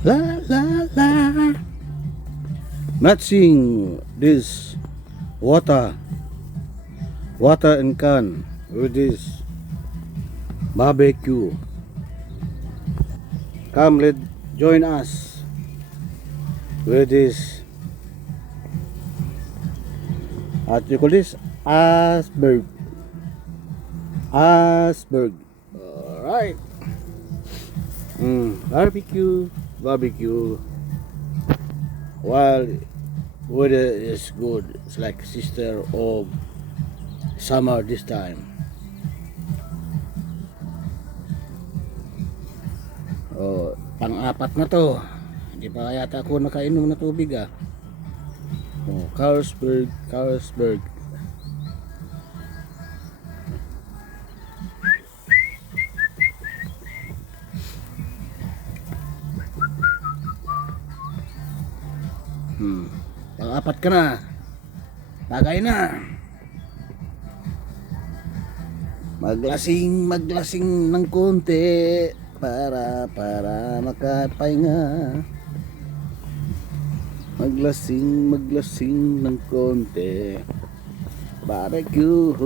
La la la. Matching this water and can with this barbecue. Come, join us with this. What you call this? Asberg. Alright. Barbecue. While weather is good, it's like sister of summer this time. Oh, pang-apat na to. Hindi pa yata ako nakainom na tubig ah. Oh, Carlsberg. Pang-apat ka na. Tagay na. Maglasing ng konti para makapahinga. Maglasing ng konti. Barbecue.